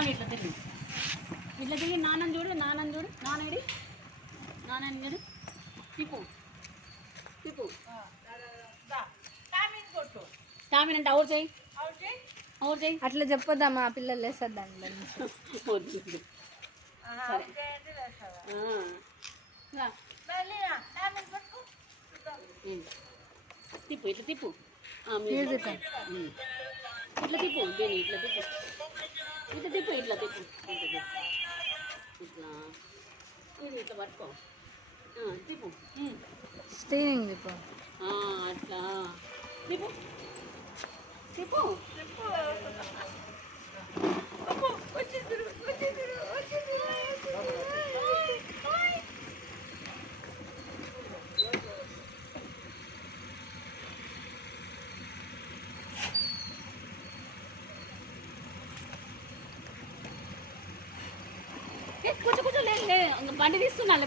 మళ్ళీ ఇట్లా తిరిగి నాన్నని చూడు నాన్నని చూడు తిప్పు తిప్పు తామిన్ అంటే అవుట్ చేయి అట్లా చెప్పొద్దామా పిల్లలు వేస్తారు దాంట్లో తిప్పు ఇట్లా తిప్పు ఇట్లా తిప్పు దీన్ని ఇట్లా తిప్పు ఇట్లా ఇట్లా పట్టుకో తిప్పు స్టీరింగ్ తిప్పు అట్లా తిప్పు తిప్పు కొంచెం కొంచెం లేదు బండి తీస్తున్నాడు